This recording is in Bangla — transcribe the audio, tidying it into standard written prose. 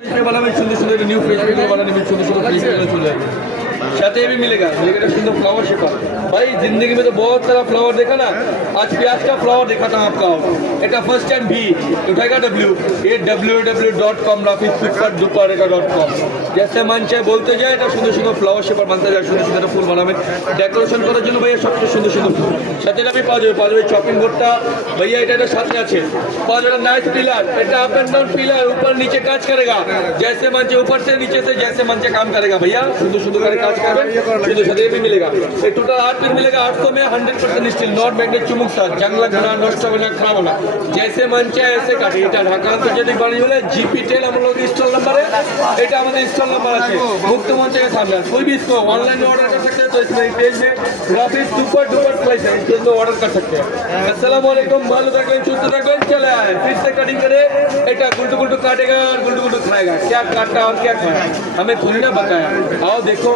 वाला में सुंदर सुंदर न्यू फ्रेश वाला में सुंदर सुंदर फ्रेश चल जाएगी साथ ही भी मिलेगा लेकिन सुंदर फ्लावर शेप भाई जिंदगी में तो बहुत सारा फ्लावर देखा ना आज प्याज का फ्लावर देखा था आपका এটা फर्स्ट टाइम भी उठाएगा डब्ल्यू ये www.com राफिक फ्लिपकार्ट दुपारेगा.com जैसे मन चाहे बोलते जाए এটা সুন্দর সুন্দর ফ্লাওয়ার শেপ মানতে যায় সুন্দর সুন্দর ফুল বানাবেন ডেকোরেশন করার জন্য ভাইয়া সবচেয়ে সুন্দর সুন্দর ফুল সাথে আপনি পাওয়া যাবে চপিং বোর্ডটা भैया এটা সাথে আছে পাওয়া যাবে नाइस पिलर এটা अप एंड डाउन पिलर ऊपर नीचे काज करेगा जैसे मन चाहे ऊपर से नीचे से जैसे मन चाहे काम करेगा भैया सुंदर सुंदर करके काज करবেন सुंदर साथ भी मिलेगा ये टोटल 8 पीस मिलेगा 800 में 100% स्टील नॉट मैग्नेट चुमुक साथ जंग लगना नष्ट होना खराब होना जैसे मन चाहे ऐसे काटे এটা ঢাকা আন্তর্জাতিক বাণিজ্য হলে জিপি টেল हम लोग स्टॉल नंबर है এটা আমাদের स्टॉल नंबर আছে मुक्त मंच के सामने कोई भी इसको ऑनलाइन ऑर्डर कर सकते हैं तो इसमें पेज में ग्राफिक सुपर डुपर प्राइस है इसको तो ऑर्डर कर सकते हैं अस्सलाम वालेकुम ভালো থাকবেন সুস্থ থাকবেন चले आए फिर से कटिंग करे এটা गुल्टू गुल्टू काटेगा और गुल्टू गुल्टू खाएगा क्या काटा और क्या खाया हमें थोड़ी ना बताया आओ देखो